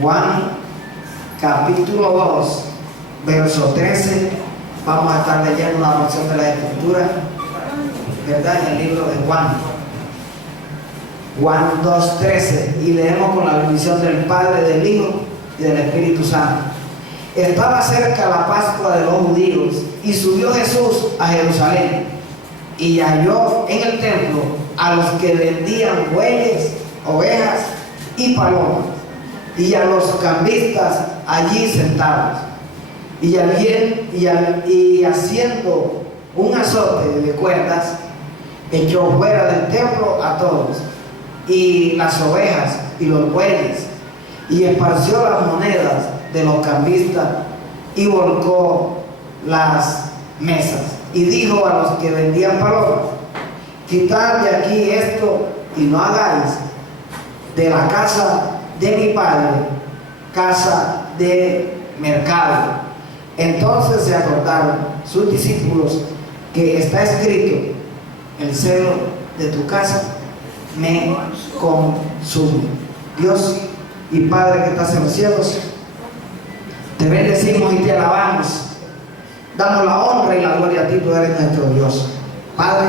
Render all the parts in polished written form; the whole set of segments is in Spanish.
Juan capítulo 2, verso 13. Vamos a estar leyendo una porción de la Escritura, ¿verdad? En el libro de Juan. Juan 2:13. Y leemos con la bendición del Padre, del Hijo y del Espíritu Santo. Estaba cerca la Pascua de los judíos y subió Jesús a Jerusalén y halló en el templo a los que vendían bueyes, ovejas y palomas, y a los cambistas allí sentados, y haciendo un azote de cuerdas, echó fuera del templo a todos, y las ovejas y los bueyes, y esparció las monedas de los cambistas, y volcó las mesas, y dijo a los que vendían palomas: quitad de aquí esto, y no hagáis de la casa de mi Padre casa de mercado. Entonces se acordaron sus discípulos que está escrito: el celo de tu casa me consume. Dios y Padre que estás en los cielos, te bendecimos y te alabamos, damos la honra y la gloria a ti. Tú eres nuestro Dios. Padre,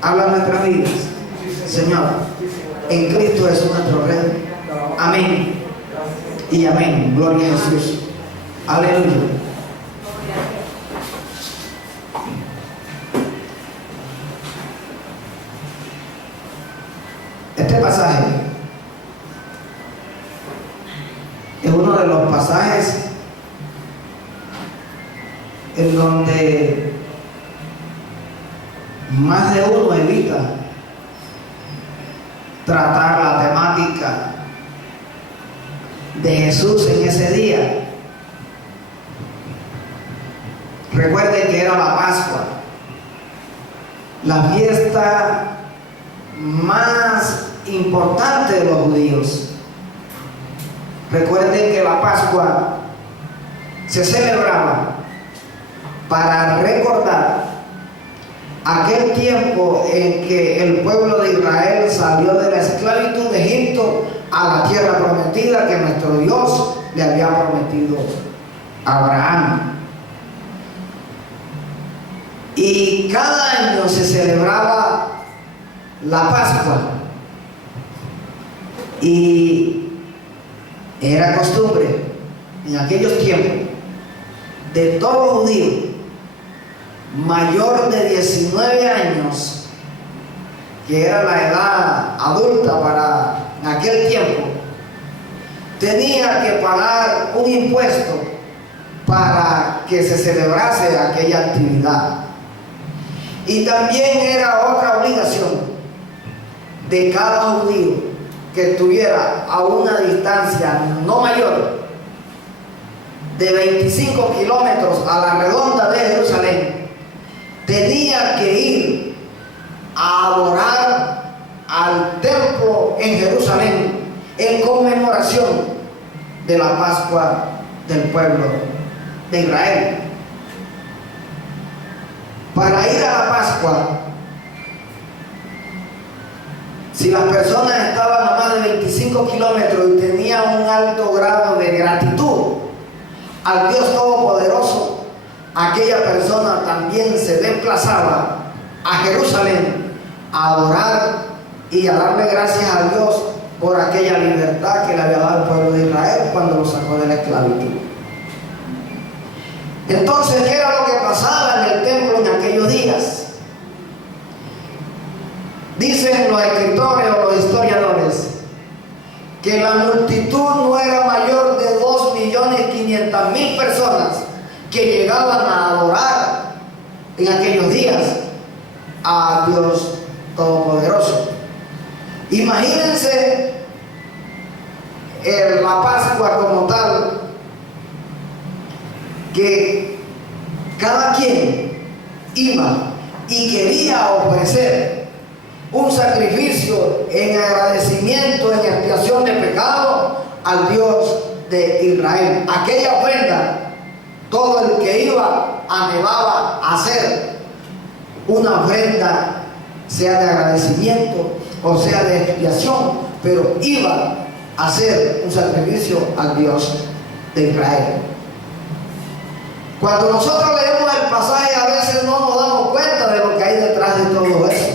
habla nuestras vidas, Señor, en Cristo Jesús nuestro Rey. Amén y amén. Gloria a Jesús. Aleluya. Este pasaje es uno de los pasajes en donde más de uno evita tratar la temática de Jesús en ese día. Recuerden que era la Pascua, la fiesta más importante de los judíos. Recuerden que la Pascua se celebraba para recordar aquel tiempo en que el pueblo de Israel salió de la esclavitud de Egipto a la tierra prometida que nuestro Dios le había prometido a Abraham. Y cada año se celebraba la Pascua, y era costumbre en aquellos tiempos de todo judío mayor de 19 años, que era la edad adulta para en aquel tiempo, tenía que pagar un impuesto para que se celebrase aquella actividad. Y también era otra obligación de cada judío que estuviera a una distancia no mayor de 25 kilómetros a la redonda de Jerusalén, tenía que ir a adorar al templo en Jerusalén en conmemoración de la Pascua del pueblo de Israel. Para ir a la Pascua, si las personas estaban a más de 25 kilómetros y tenían un alto grado de gratitud al Dios Todopoderoso, aquella persona también se desplazaba a Jerusalén a adorar y a darle gracias a Dios por aquella libertad que le había dado al pueblo de Israel cuando lo sacó de la esclavitud. Entonces, ¿qué era lo que pasaba en el templo en aquellos días? Dicen los escritores o los historiadores que la multitud no era mayor de 2.500.000 personas que llegaban a adorar en aquellos días a Dios Todopoderoso. Imagínense la Pascua como tal, que cada quien iba y quería ofrecer un sacrificio en agradecimiento, en expiación de pecado al Dios de Israel. Aquella ofrenda, todo el que iba anhelaba hacer una ofrenda, sea de agradecimiento o sea de expiación, pero iba hacer un sacrificio al Dios de Israel. Cuando nosotros leemos el pasaje, a veces no nos damos cuenta de lo que hay detrás de todo eso,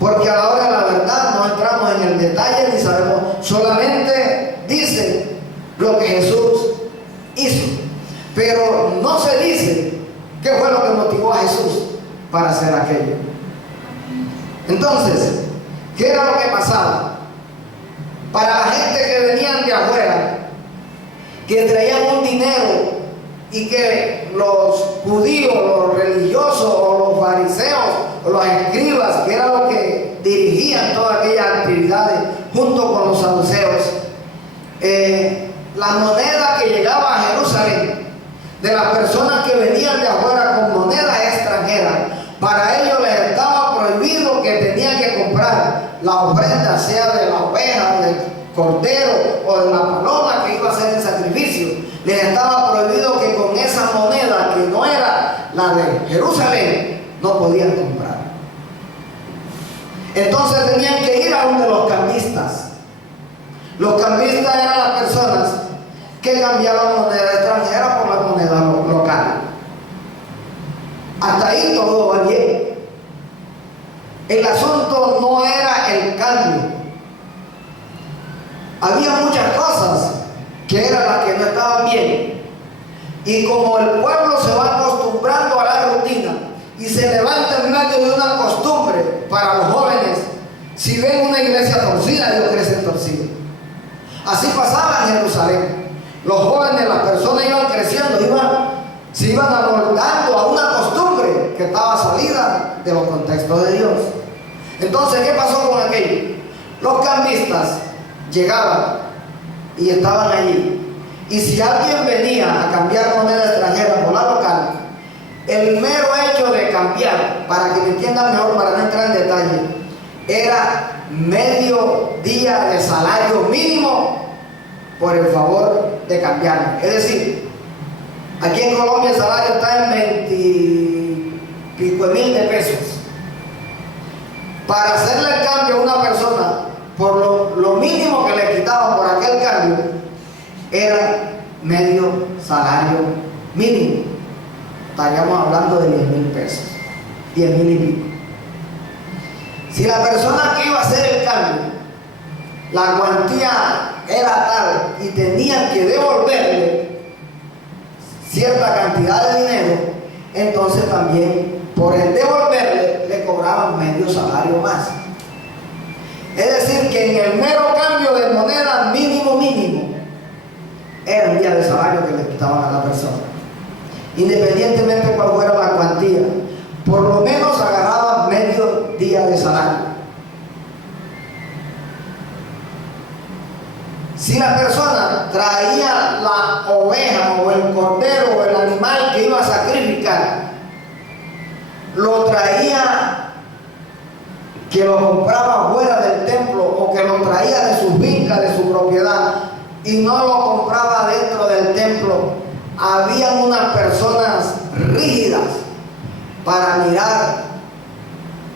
porque a la hora de la verdad no entramos en el detalle ni sabemos, solamente dice lo que Jesús hizo, pero no se dice qué fue lo que motivó a Jesús para hacer aquello. Entonces, ¿qué era lo que pasaba? Para la gente que venían de afuera, que traían un dinero y que los judíos, los religiosos o los fariseos o los escribas, que eran los que dirigían todas aquellas actividades junto con los saduceos, la moneda que llegaba a Jerusalén de las personas que venían de afuera con moneda extranjera, para ellos les estaba prohibido que tenían que comprar la ofrenda, sea de la oveja, del cordero o de la paloma que iba a hacer el sacrificio. Les estaba prohibido que con esa moneda, que no era la de Jerusalén, no podían comprar. Entonces tenían que ir a uno de los cambistas. Los cambistas eran las personas que cambiaban moneda extranjera por la moneda local. Hasta ahí todo va bien. El asunto no era el cambio. Había muchas cosas que eran las que no estaban bien. Y como el pueblo se va acostumbrando a la rutina y se levanta en medio de una costumbre para los jóvenes, si ven una iglesia torcida, ellos crecen torcidos. Así pasaba en Jerusalén. Los jóvenes, las personas iban creciendo, se iban amoldando a una costumbre que estaba salida de los contextos de Dios. Entonces, ¿qué pasó con aquello? Los cambistas llegaban y estaban allí. Y si alguien venía a cambiar moneda extranjera por la local, el mero hecho de cambiar, para que me entiendan mejor, para no entrar en detalle, era medio día de salario mínimo por el favor de cambiar. Es decir, aquí en Colombia el salario está en 20 y pico mil de pesos. Para hacerle el cambio a una persona, por lo mínimo que le quitaban por aquel cambio, era medio salario mínimo. Estaríamos hablando de 10,000 pesos, 10,000 y pico. Si la persona que iba a hacer el cambio, la cuantía era tal y tenían que devolverle cierta cantidad de dinero, entonces también por el devolverle le cobraban medio salario más. Es decir, que en el mero cambio de moneda mínimo era un día de salario que le quitaban a la persona, independientemente de cuál fuera la cuantía. Por lo menos agarraban medio día de salario. Si la persona traía la oveja o el cordero o el animal que iba a sacrificar, lo traía, que lo compraba fuera del templo o que lo traía de su finca, de su propiedad, y no lo compraba dentro del templo, habían unas personas rígidas para mirar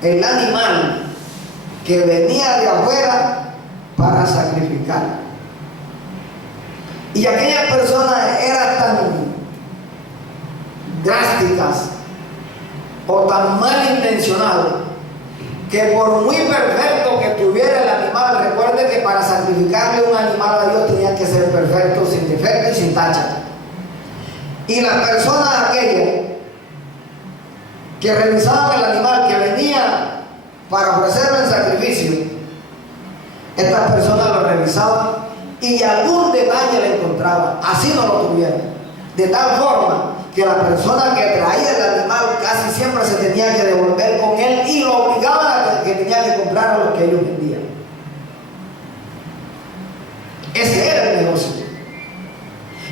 el animal que venía de afuera para sacrificar. Y aquellas personas eran tan drásticas o tan malintencionadas que por muy perfecto que tuviera el animal, recuerde que para sacrificarle un animal a Dios tenía que ser perfecto, sin defecto y sin tacha. Y las personas aquellas que revisaban el animal que venía para ofrecerle el sacrificio, estas personas lo revisaban y algún detalle le encontraban, así no lo tuvieron, de tal forma que la persona que traía el animal casi siempre se tenía que devolver con él y lo obligaban a que tenía que comprar a lo que ellos vendían. Ese era el negocio.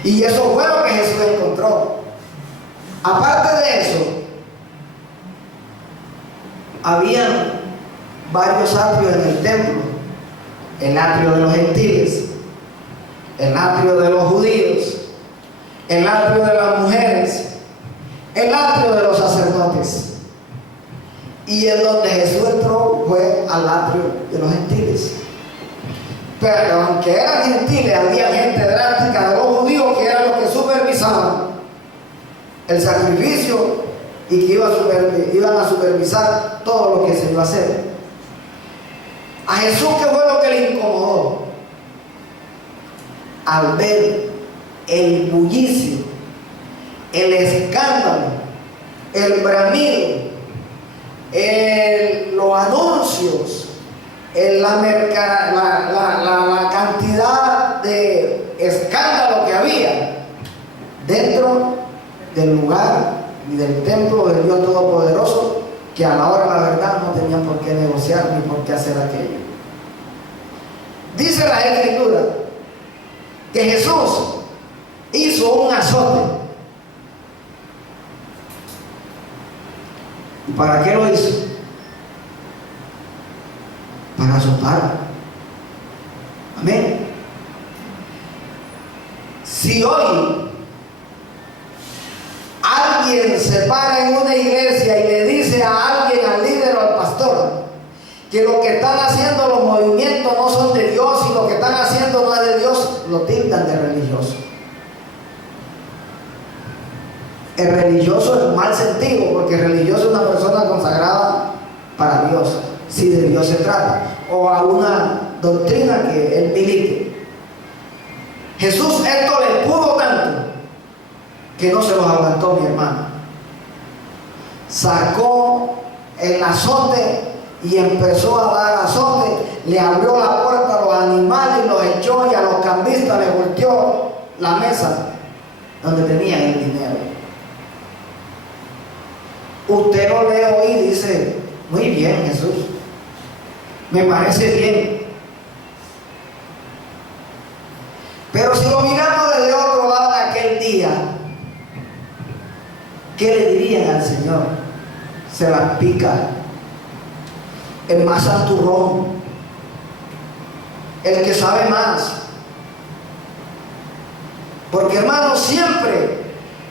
Y eso fue lo que Jesús encontró. Aparte de eso, habían varios atrios en el templo: el atrio de los gentiles, el atrio de los judíos, el atrio de las mujeres, el atrio de los sacerdotes. Y en donde Jesús entró fue al atrio de los gentiles. Pero aunque eran gentiles, había gente drástica de los judíos que eran los que supervisaban el sacrificio y que iban a supervisar todo lo que se iba a hacer. A Jesús, ¿qué fue lo que le incomodó? Al ver el bullicio, el escándalo, el bramido, los anuncios, la cantidad de escándalo que había dentro del lugar y del templo del Dios Todopoderoso, que a la hora de la verdad no tenían por qué negociar ni por qué hacer aquello. Dice la Escritura que Jesús hizo un azote. ¿Y para qué lo hizo? Para azotar. Amén. Si hoy alguien se para en una iglesia y le dice a alguien, al líder o al pastor, que lo que están haciendo los movimientos no son de Dios y lo que están haciendo no es de Dios, lo tildan de religioso. El religioso en mal sentido, porque el religioso es una persona consagrada para Dios, si de Dios se trata, o a una doctrina que él milite. Jesús esto le pudo tanto que no se los aguantó, mi hermano. Sacó el azote y empezó a dar azote, le abrió la puerta a los animales y los echó, y a los cambistas les volteó la mesa donde tenían el dinero. Usted lo lee hoy y dice, muy bien, Jesús, me parece bien. Pero si lo miramos desde otro lado de aquel día, ¿qué le dirían al Señor? Se las pica, el más santurrón, el que sabe más. Porque, hermano, siempre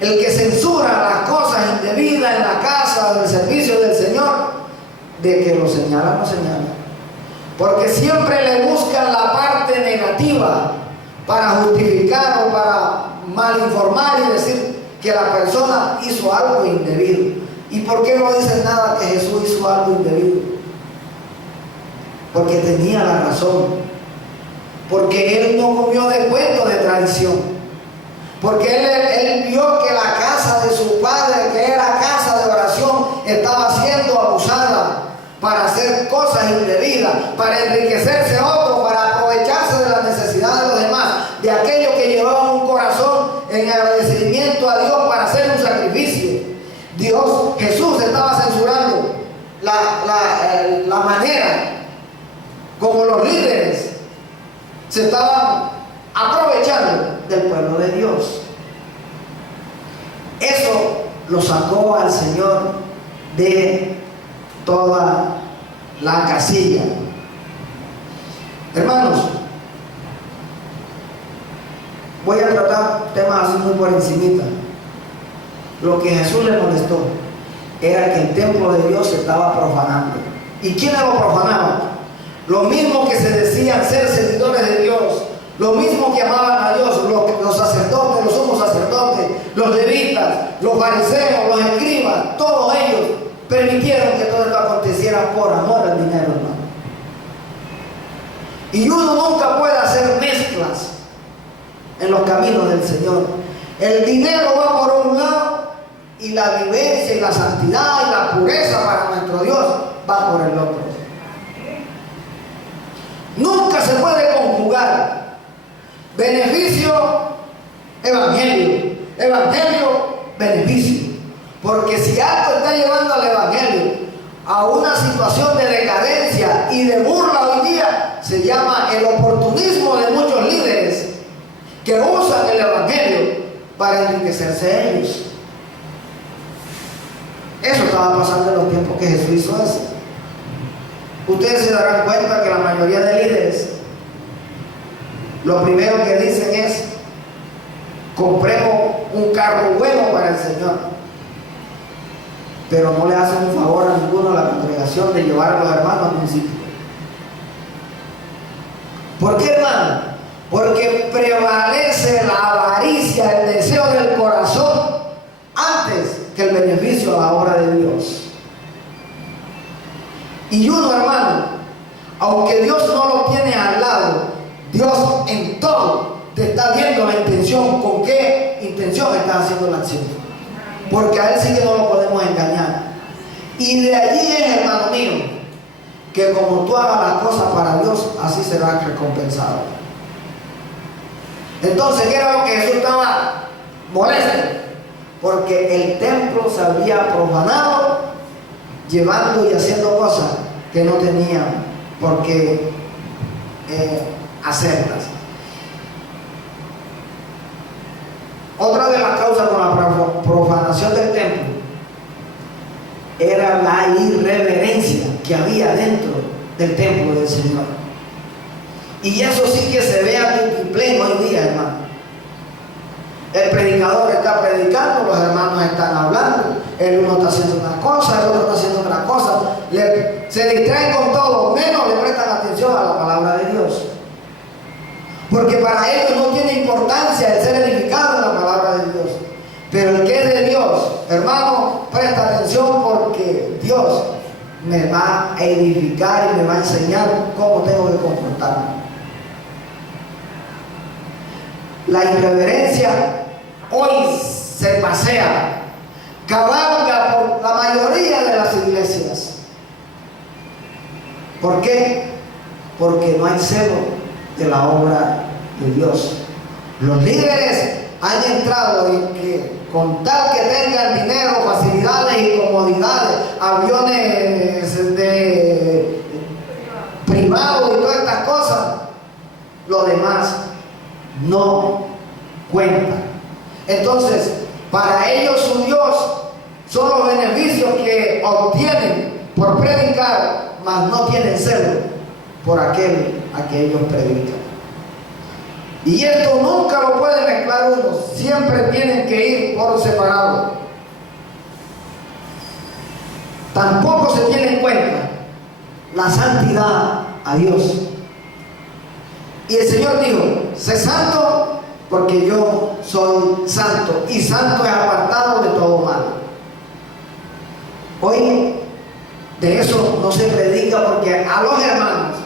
el que censura las cosas indebidas en la casa del servicio del Señor, de que lo señala, no señala. Porque siempre le buscan la parte negativa para justificar o para malinformar y decir que la persona hizo algo indebido. ¿Y por qué no dicen nada que Jesús hizo algo indebido? Porque tenía la razón. Porque él no comió de cuento de tradición. Porque él vio que la casa de su padre, que era casa de oración, estaba siendo abusada para hacer cosas indebidas, para enriquecerse a otro, para aprovecharse de la necesidad de los demás, de aquellos que llevaban un corazón en agradecimiento a Dios para hacer un sacrificio. Jesús estaba censurando la manera como los líderes se estaban aprovechando del pueblo de Dios. Eso lo sacó al Señor de toda la casilla. Hermanos, voy a tratar temas así muy por encimita. Lo que Jesús le molestó era que el templo de Dios se estaba profanando. ¿Y quiénes lo profanaban? Los mismos que se decían ser seguidores de Dios, los mismos que amaban a Dios, los sacerdotes, los sumos sacerdotes, los levitas, los fariseos, los escribas, todos ellos permitieron que todo esto aconteciera por amor al dinero, hermano. Y uno nunca puede hacer mezclas en los caminos del Señor. El dinero va por un lado y la vivencia y la santidad y la pureza para nuestro Dios va por el otro. Nunca se puede conjugar beneficio, evangelio, evangelio, beneficio. Porque si algo está llevando al evangelio a una situación de decadencia y de burla hoy día, se llama el oportunismo de muchos líderes que usan el evangelio para enriquecerse ellos. Eso estaba pasando en los tiempos que Jesús hizo eso. Ustedes se darán cuenta que la mayoría de líderes lo primero que dicen es: compremos un carro bueno para el Señor, pero no le hacen un favor a ninguno de la congregación de llevar a los hermanos al principio. ¿Por qué, hermano? Porque prevalece la avaricia, el deseo del corazón, antes que el beneficio a la obra de Dios. Y uno, hermano, aunque Dios no lo tiene al lado, Dios en todo te está viendo la intención, con qué intención estás haciendo la acción. Porque a Él sí que no lo podemos engañar. Y de allí es, hermano mío, que como tú hagas las cosas para Dios, así serás recompensado. Entonces, ¿qué era lo que Jesús estaba molesto? Porque el templo se había profanado, llevando y haciendo cosas que no tenían por qué hacerlas. Otra de las causas con la profanación del templo era la irreverencia que había dentro del templo del Señor. Y eso sí que se ve a pleno hoy día, hermano. El predicador está predicando, los hermanos están hablando, el uno está haciendo una cosa, el otro está haciendo otra cosa, se distraen con todo, menos le prestan atención a la palabra de Dios. Porque para ellos no tiene importancia el ser edificado en la palabra de Dios. Pero el que es de Dios, hermano, presta atención, porque Dios me va a edificar y me va a enseñar cómo tengo que comportarme. La irreverencia hoy se pasea, cabalga por la mayoría de las iglesias. ¿Por qué? Porque no hay celo de la obra de Dios. Los líderes han entrado en que con tal que tengan dinero, facilidades y comodidades, aviones de privados y todas estas cosas, lo demás no cuenta. Entonces, para ellos su Dios son los beneficios que obtienen por predicar, mas no tienen celo por aquel a que ellos predican. Y esto nunca lo puede mezclar uno, siempre tienen que ir por separado. Tampoco se tiene en cuenta la santidad a Dios. Y el Señor dijo: sé santo porque yo soy santo, y santo es apartado de todo mal. Hoy de eso no se predica, porque a los hermanos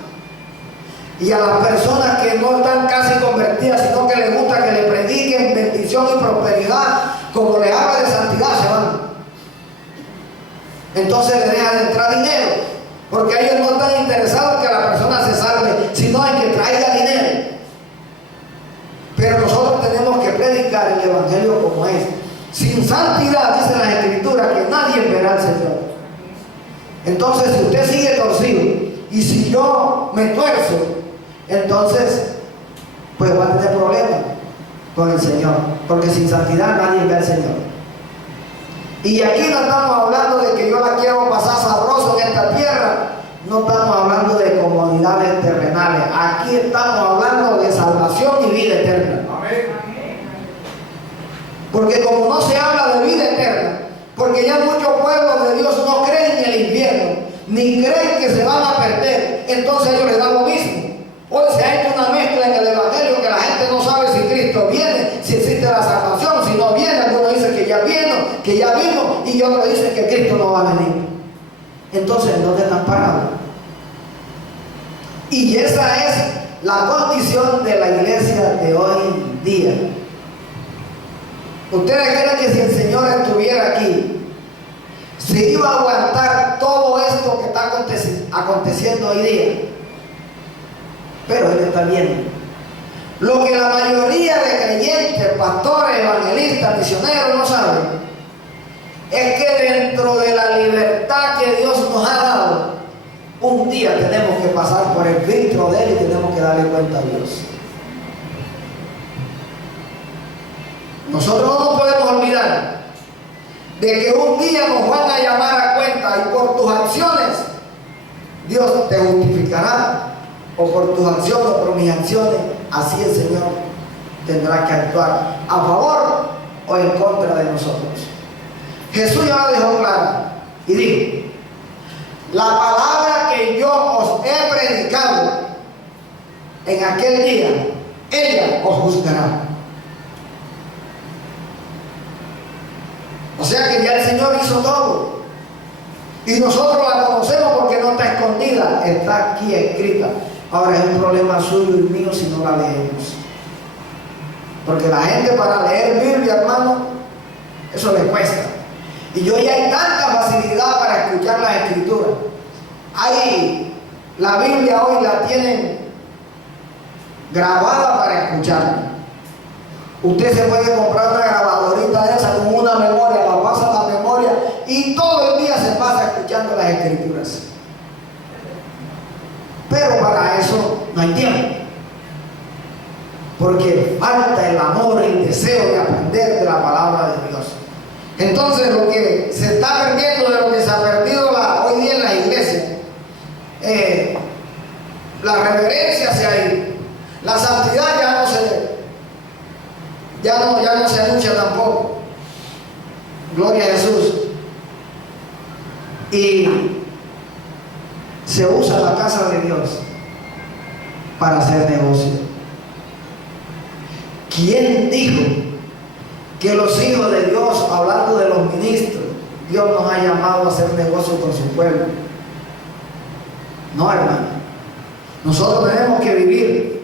y a las personas que no están casi convertidas, sino que les gusta que le prediquen bendición y prosperidad, como les habla de santidad, se van. Entonces le dejan de entrar dinero, porque ellos no están interesados en que la persona se salve, sino en que traiga dinero. Pero nosotros tenemos que predicar el evangelio como es. Sin santidad, dice las escrituras, que nadie verá al Señor. Entonces, si usted sigue torcido, y si yo me tuerzo, entonces pues va a tener problemas con el Señor, porque sin santidad nadie ve al Señor. Y aquí no estamos hablando de que yo la quiero pasar sabroso en esta tierra, no estamos hablando de comodidades terrenales, aquí estamos hablando de salvación y vida eterna. Porque como no se habla de vida eterna, porque ya muchos pueblos de Dios no creen en el infierno, ni creen que se van a perder, entonces a ellos les da lo mismo. Hoy se ha hecho una mezcla en el evangelio, que la gente no sabe si Cristo viene, si existe la salvación, si no viene. Algunos dicen que ya vino, y otros dicen que Cristo no va a venir. Entonces, ¿dónde están parados? Y esa es la condición de la iglesia de hoy en día. ¿Ustedes creen que si el Señor estuviera aquí, se iba a aguantar todo esto que está aconteciendo hoy día? Pero Él está viendo. Lo que la mayoría de creyentes, pastores, evangelistas, misioneros no saben, es que dentro de la libertad que Dios nos ha dado, un día tenemos que pasar por el filtro de Él y tenemos que darle cuenta a Dios. Nosotros no nos podemos olvidar de que un día nos van a llamar a cuenta, y por tus acciones Dios te justificará, o por tus acciones o por mis acciones, así el Señor tendrá que actuar a favor o en contra de nosotros. Jesús ya lo dejó claro y dijo: la palabra que yo os he predicado, en aquel día, ella os juzgará. O sea que ya el Señor hizo todo. Y nosotros la conocemos porque no está escondida, está aquí escrita. Ahora es un problema suyo y mío si no la leemos. Porque la gente para leer Biblia, hermano, eso le cuesta. Y hoy hay tanta facilidad para escuchar las escrituras. La Biblia hoy la tienen grabada para escucharla. Usted se puede comprar una grabadorita de esa con una memoria, la pasa a la memoria y todo el día se pasa escuchando las escrituras. Pero para eso no hay tiempo. Porque falta el amor, el deseo de aprender de la palabra de Dios. Entonces lo que se está perdiendo, de lo que se ha perdido hoy día en la iglesia, la reverencia se ha ido, la santidad ya no se anuncia tampoco. Gloria a Jesús. Y se usa la casa de Dios para hacer negocio. ¿Quién dijo que los hijos de Dios, hablando de los ministros, Dios nos ha llamado a hacer negocio con su pueblo? No, hermano. Nosotros tenemos que vivir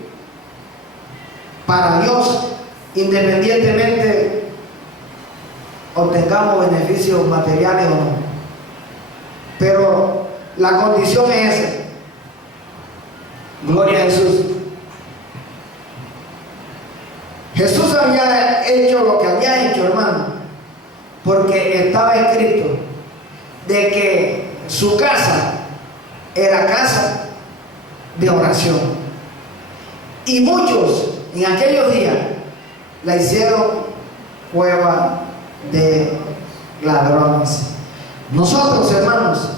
para Dios, independientemente obtengamos beneficios materiales o no. Pero la condición es esa. Gloria a Jesús. Jesús había hecho lo que había hecho, hermano, porque estaba escrito de que su casa era casa de oración. Y muchos en aquellos días la hicieron cueva de ladrones. Nosotros, hermanos,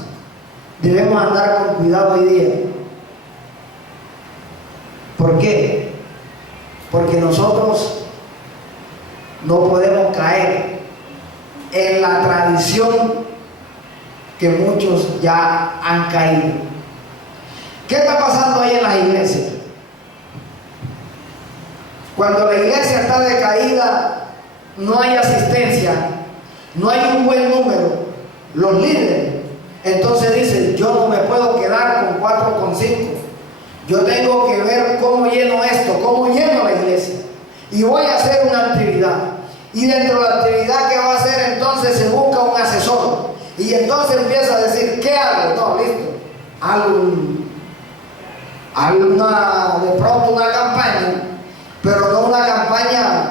debemos andar con cuidado hoy día. ¿Por qué? Porque nosotros no podemos caer en la tradición que muchos ya han caído. ¿Qué está pasando ahí en las iglesias? Cuando la iglesia está decaída, no hay asistencia, no hay un buen número, los líderes entonces dicen: yo no me puedo quedar con 4, con 5, yo tengo que ver cómo lleno esto, cómo lleno la iglesia, y voy a hacer una actividad, y dentro de la actividad que va a hacer entonces se busca un asesor, y entonces empieza a decir: ¿qué hago? No, listo, de pronto una campaña, pero no una campaña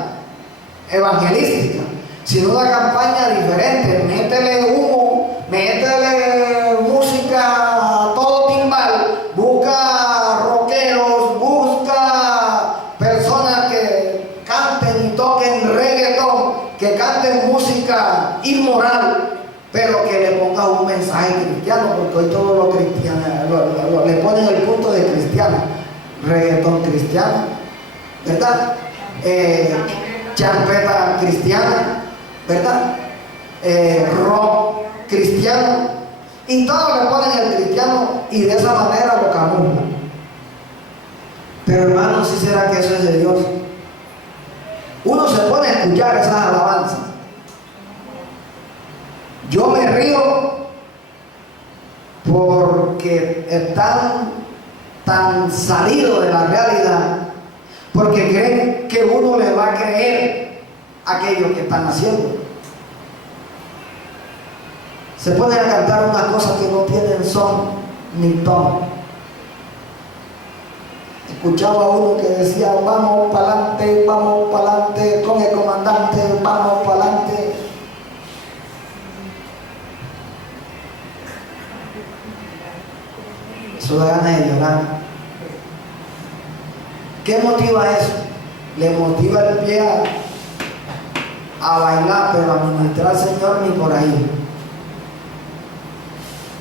evangelística, sino una campaña diferente. Métele humo, métele música a todo timbal, busca rockeros, busca personas que canten y toquen reggaetón, que canten música inmoral, pero que le ponga un mensaje cristiano, porque hoy todos los cristianos le ponen el punto de cristiano, reggaetón cristiano, ¿verdad? Champeta cristiana, ¿verdad? Rock cristiano, y todos le ponen el cristiano y de esa manera lo camuflan. Pero hermanos, ¿sí será que eso es de Dios? Uno se pone a escuchar esas alabanzas. Yo me río porque están tan salidos de la realidad, porque creen que uno le va a creer aquello que están haciendo. Se ponen a cantar unas cosas que no tienen son ni tono. Escuchaba a uno que decía: vamos para adelante con el comandante, vamos para adelante. Eso da ganas de llorar. ¿Qué motiva eso? Le motiva el pie a bailar, pero a ministrar al Señor ni por ahí.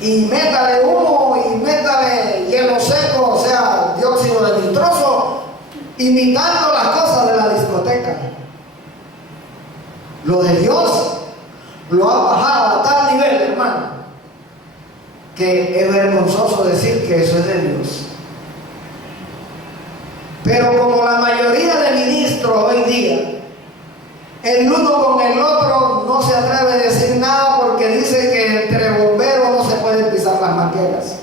Y métale humo y métale hielo seco, o sea, dióxido de nitroso, imitando las cosas de la discoteca. Lo de Dios lo ha bajado a tal nivel, hermano, que es vergonzoso decir que eso es de Dios. Pero como la mayoría de ministros hoy día, el uno con el otro no se atreve a decir nada porque dice que entre bomberos no se pueden pisar las mangueras,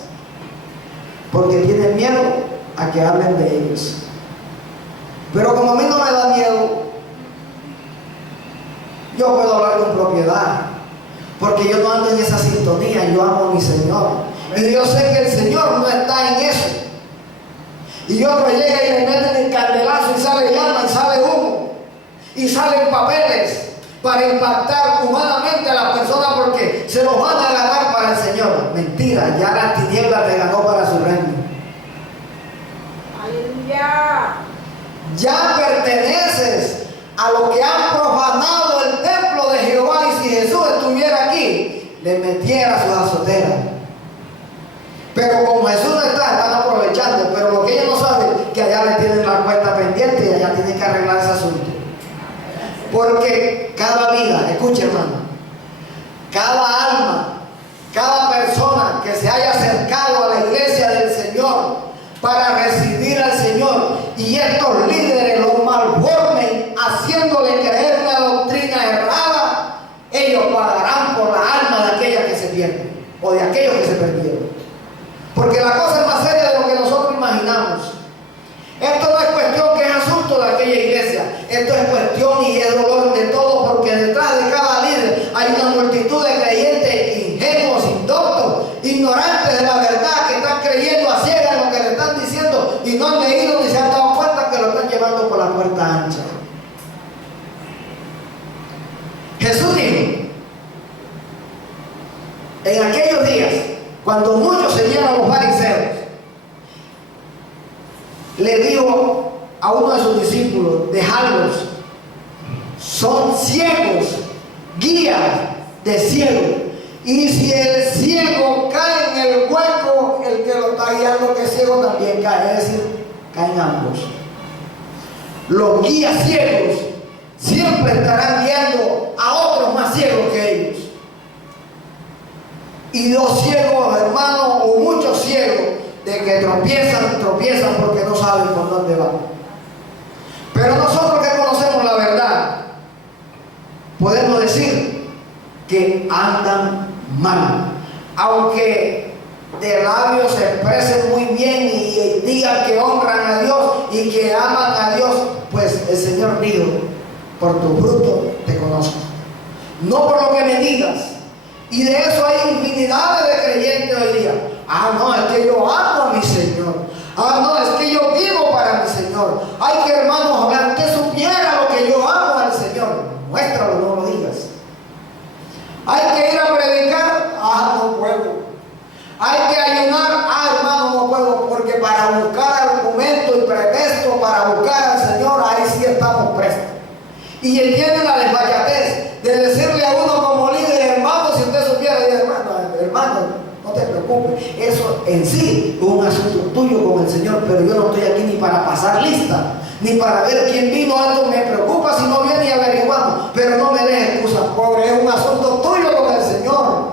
porque tienen miedo a que hablen de ellos. Pero como a mí no me da miedo, yo puedo hablar con propiedad, porque yo no ando en esa sintonía, yo amo a mi Señor. Y yo sé que el Señor no está en eso. Y otro llega y le meten el candelazo y sale llama y sale humo y salen papeles para impactar humanamente a las personas porque se los van a ganar para el Señor. Mentira, ya la tiniebla te ganó para su reino. Aleluya. Ya perteneces a los que han profanado el templo de Jehová, y si Jesús estuviera aquí, le metiera sus azoteras. Pero como Jesús no está, están aprovechando. Pero lo que ellos no saben, que allá le tienen la cuenta pendiente y allá tienen que arreglar ese asunto. Porque cada vida, escuche hermano, cada alma, cada persona que se haya acercado a la iglesia del Señor para recibir al Señor, y estos líderes los malformen haciéndole creer una doctrina errada, ellos pagarán por la alma de aquellas que se pierden o de aquellos que se perdieron. Porque la cosa es más seria de lo que nosotros imaginamos. Esto no es cuestión que es asunto de aquella iglesia. Esto es cuestión y es dolor de todo, porque detrás de cada líder hay una multitud de creyentes ingenuos, indoctos, ignorantes de la verdad, que están creyendo a ciegas lo que le están diciendo y no han leído ni se han dado cuenta que lo están llevando por la puerta ancha. Jesús dijo, en aquellos días, cuando muchos seguían a los fariseos, le dijo a uno de sus discípulos, dejadlos, son ciegos, guías de ciegos. Y si el ciego cae en el hueco, el que lo está guiando que es ciego también cae, es decir, caen ambos. Los guías ciegos siempre estarán guiando a otros más ciegos que ellos. Y dos ciegos, hermanos, o muchos ciegos, de que tropiezan porque no saben por dónde van. Pero nosotros que conocemos la verdad, podemos decir que andan mal. Aunque de labios se expresen muy bien y digan que honran a Dios y que aman a Dios, pues el Señor dijo, por tu fruto te conozco. No por lo que me digas. Y de eso hay infinidades de creyentes hoy día. Ah, no, es que yo amo a mi Señor. Ah, no, es que yo vivo para mi Señor. Ay, que hermanos, que supiera lo que yo amo al Señor. Muéstralo, no lo digas. Hay que ir a predicar. Ah, no puedo. Hay que ayunar. Ah, hermano, no puedo. Porque para buscar argumento y pretexto, para buscar al Señor, ahí sí estamos prestos. Y entienden la desfachatez de decirle a uno como líder, hermano, si usted supiera, hermano, no te preocupes, eso en sí es un asunto tuyo con el Señor, pero yo no estoy aquí ni para pasar lista, ni para ver quién vino. Algo me preocupa si no viene y averiguamos, pero no me des excusas, pobre, es un asunto tuyo con el Señor.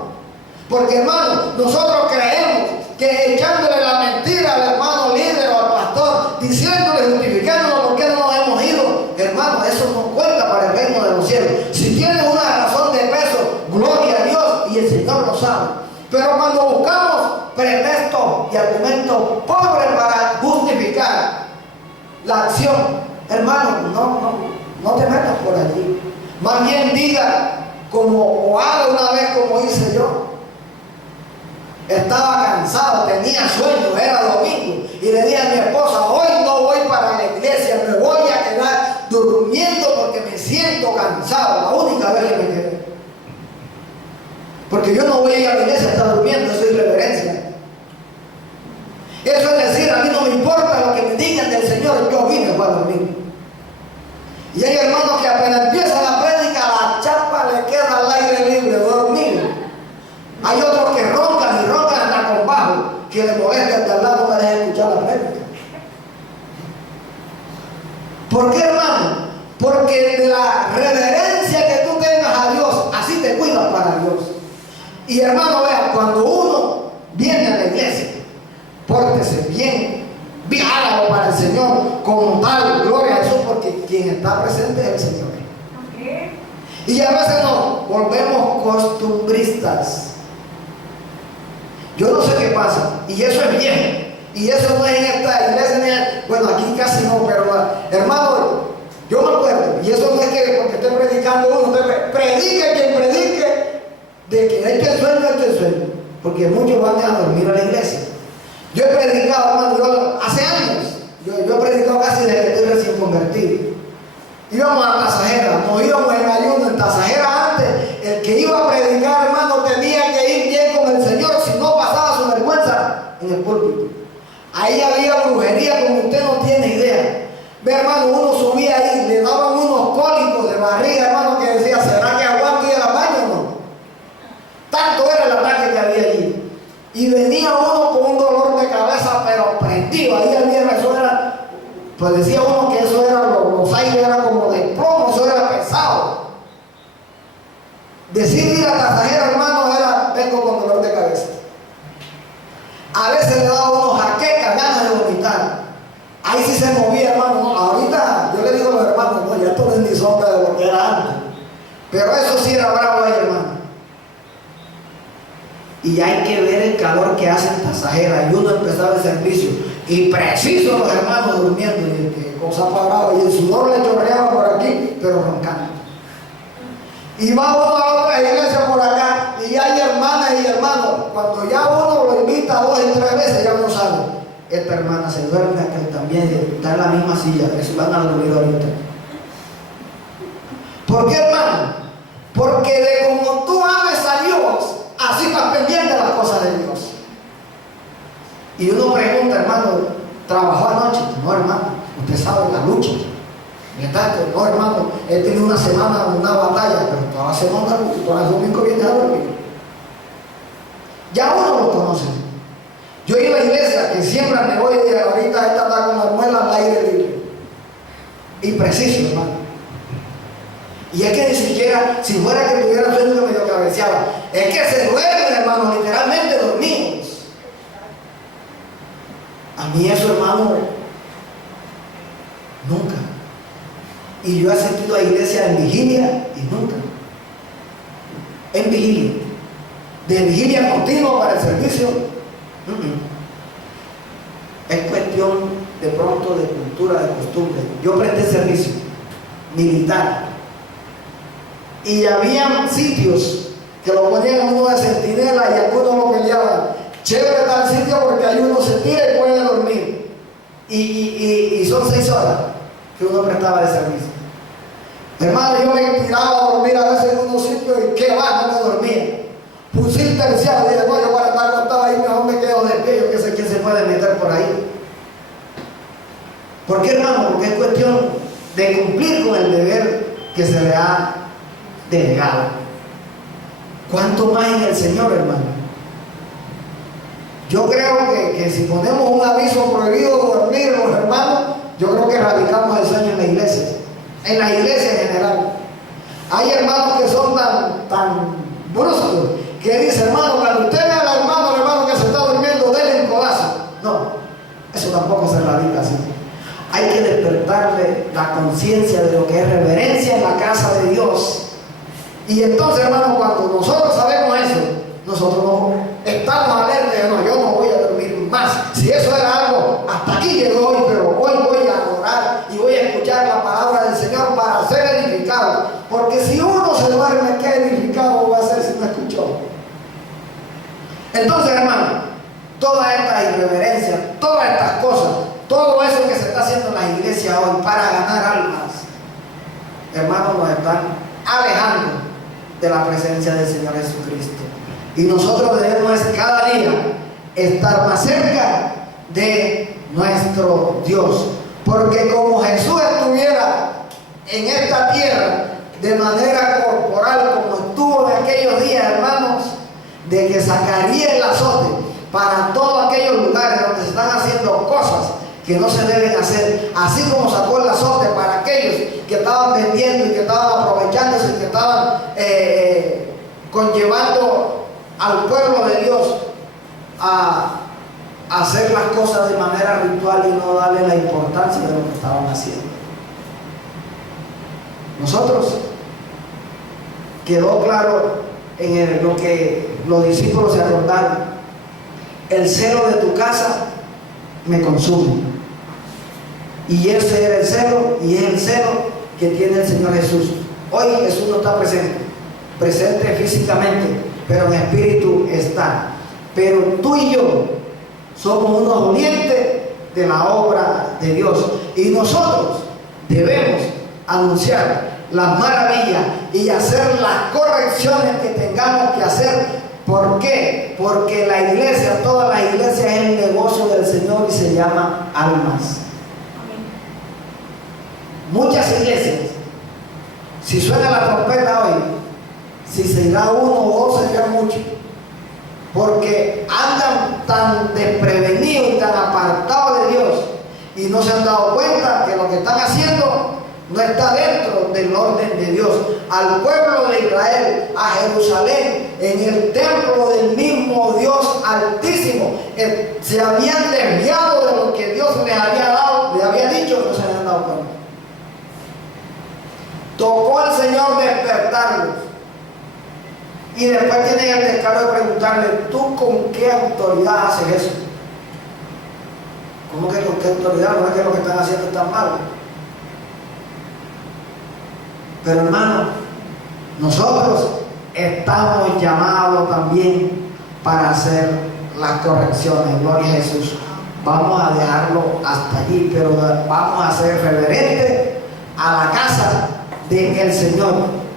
Porque hermano, nosotros creemos que echándole la mentira al hermano líder o al pastor, diciéndole, justificándolo por qué no nos hemos ido, hermano, eso no cuenta para el reino de los cielos. Si tienes una razón de peso, gloria a Dios, y el Señor lo sabe. Pero cuando buscamos pretextos y argumentos pobres para justificar la acción, hermano, no te metas por allí. Más bien diga, o haga una vez como hice yo. Estaba cansado, tenía sueño, era domingo, y le dije a mi esposa, hoy no voy para la iglesia, me voy a quedar durmiendo porque me siento cansado. La única vez que me quedé. Porque yo no voy a ir a la iglesia a estar durmiendo, eso es irreverencia. Eso es decir, a mí no me importa lo que me digan del Señor, yo vine para dormir. Y hay hermanos que apenas empieza la prédica, la chapa le queda al aire libre, dormir. Hay otros que roncan y roncan hasta con bajo, que le molestan de al lado, no me dejan escuchar la prédica. ¿Por qué, hermano? Porque de la reverencia que tú tengas a Dios, así te cuidas para Dios. Y hermano, vea, cuando uno viene a la iglesia, pórtese bien, hágalo para el Señor, como está presente es el Señor. Y a veces nos volvemos costumbristas. Yo no sé qué pasa, y eso es bien, y eso no es en esta iglesia, bueno, aquí casi no, pero hermano, yo me acuerdo, y eso no es que porque esté predicando uno, usted predique quien predique, de que hay que sueño, porque muchos van a dormir a la iglesia. Yo he predicado, hermano, hace años, yo he predicado casi desde que estoy recién convertido. Íbamos a Tasajera, nos íbamos en ayuno en Tasajera antes. El que iba a predicar, hermano, tenía que ir bien con el Señor, si no pasaba su vergüenza en el púlpito. Ahí había brujería como usted no tiene idea. Ve, hermano, uno subía ahí, le daban unos cólicos de barriga, hermano, que decía, ¿será que aguanto ir al baño o no? Tanto era el ataque que había allí. Y venía uno con un dolor de cabeza, pero prendido. Ahí había, eso era, pues decía uno que eso era, los aires eran como de plomo, eso era pesado. Decir ir a Tasajera, hermano, era, vengo con dolor de cabeza. A veces le daba unos jaquecas, ganas de vomitar. Ahí sí se movía, hermano. No, ahorita yo le digo a los hermanos, no, ya esto no es ni sombra de lo que era antes. Pero eso sí era bravo ahí, hermano. Y hay que ver el calor que hace en Tasajera. Y uno empezaba el servicio. Y preciso los hermanos durmiendo. Y que cosa paraba. Y el sudor le chorreaba por aquí, pero roncando. Y va uno a otra iglesia por acá. Y hay hermanas y hermanos. Cuando ya uno lo invita 2 y 3 veces, ya uno sabe. Esta hermana se duerme acá también. Está en la misma silla. Eso van a dormir ahorita. ¿Por qué, hermano? Porque de como tú ames a Dios, así estás pendiente de las cosas de Dios. Y uno pregunta, hermano, ¿trabajó anoche? No, hermano, usted sabe la lucha. No, hermano, he tenido una semana, una batalla, pero toda la semana, todo el domingo viene a dormir. Ya uno lo conoce. Yo he ido a la iglesia que siempre me voy y ahorita esta está con la muela al aire libre. Y preciso, hermano. Y es que ni siquiera, si fuera que tuviera sueño que medio cabeceaba, es que se duermen, hermano, literalmente dormidos. A mí eso, hermano, nunca. Y yo he asistido a iglesia en vigilia y nunca. En vigilia. De vigilia continua para el servicio. Es cuestión de pronto de cultura, de costumbre. Yo presté servicio militar. Y había sitios que lo ponían uno de centinela y algunos lo peleaban. Chévere tal sitio porque ahí uno se tira y puede dormir. Y son 6 horas que uno prestaba de servicio. Hermano, yo me tiraba a dormir a veces en unos sitios y qué va, no me dormía. Fusil terciado, y dije, no, yo para estar acostado ahí mejor me quedo de pie, yo que sé quién se puede meter por ahí. ¿Por qué, hermano? Porque es cuestión de cumplir con el deber que se le ha delegado. ¿Cuánto más en el Señor, hermano? Yo creo que si ponemos un aviso prohibido dormir, los hermanos, yo creo que erradicamos el sueño en la iglesia. En la iglesia en general. Hay hermanos que son tan bruscos que dicen, hermano, cuando usted ve al hermano que se está durmiendo, déle un codazo. No, eso tampoco se erradica así. Hay que despertarle la conciencia de lo que es reverencia en la casa de Dios. Y entonces, hermano, cuando nosotros sabemos eso, nosotros no estamos alertas, no, yo no voy a dormir más. Si eso era algo, hasta aquí llegó hoy, pero hoy voy a adorar y voy a escuchar la palabra del Señor para ser edificado. Porque si uno se duerme, ¿qué edificado va a ser si no escuchó? Entonces, hermano, toda esta irreverencia, todas estas cosas, todo eso que se está haciendo en la iglesia hoy para ganar almas, hermanos, nos están alejando de la presencia del Señor Jesucristo. Y nosotros debemos cada día estar más cerca de nuestro Dios. Porque como Jesús estuviera en esta tierra de manera corporal, como estuvo en aquellos días, hermanos, de que sacaría el azote para todos aquellos lugares donde se están haciendo cosas que no se deben hacer, así como sacó el azote para aquellos que estaban vendiendo y que estaban aprovechándose y que estaban conllevando al pueblo de Dios a hacer las cosas de manera ritual y no darle la importancia de lo que estaban haciendo. Nosotros, quedó claro lo que los discípulos se acordaron: el celo de tu casa me consume. Y ese era el celo, y es el celo que tiene el Señor Jesús. Hoy Jesús no está presente físicamente, pero en espíritu está. Pero tú y yo somos unos dolientes de la obra de Dios, y nosotros debemos anunciar las maravillas y hacer las correcciones que tengamos que hacer. ¿Por qué? Porque la iglesia, toda la iglesia, es el negocio del Señor y se llama almas. Muchas iglesias, si suena la trompeta hoy, si se irá uno o dos, se irá mucho, porque andan tan desprevenidos y tan apartados de Dios y no se han dado cuenta que lo que están haciendo no está dentro del orden de Dios. Al pueblo de Israel, a Jerusalén, en el templo del mismo Dios Altísimo, se habían desviado de lo que Dios les había dado, les había dicho, que no se habían dado cuenta. Tocó al Señor despertarlos, y después tienen el descaro de preguntarle: ¿tú con qué autoridad haces eso? ¿Cómo que con qué autoridad? No es que lo que están haciendo está malo. Pero hermano, nosotros estamos llamados también para hacer las correcciones. Gloria a Jesús. Vamos a dejarlo hasta allí, pero vamos a ser reverentes a la casa del Señor.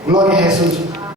Gloria a Jesús.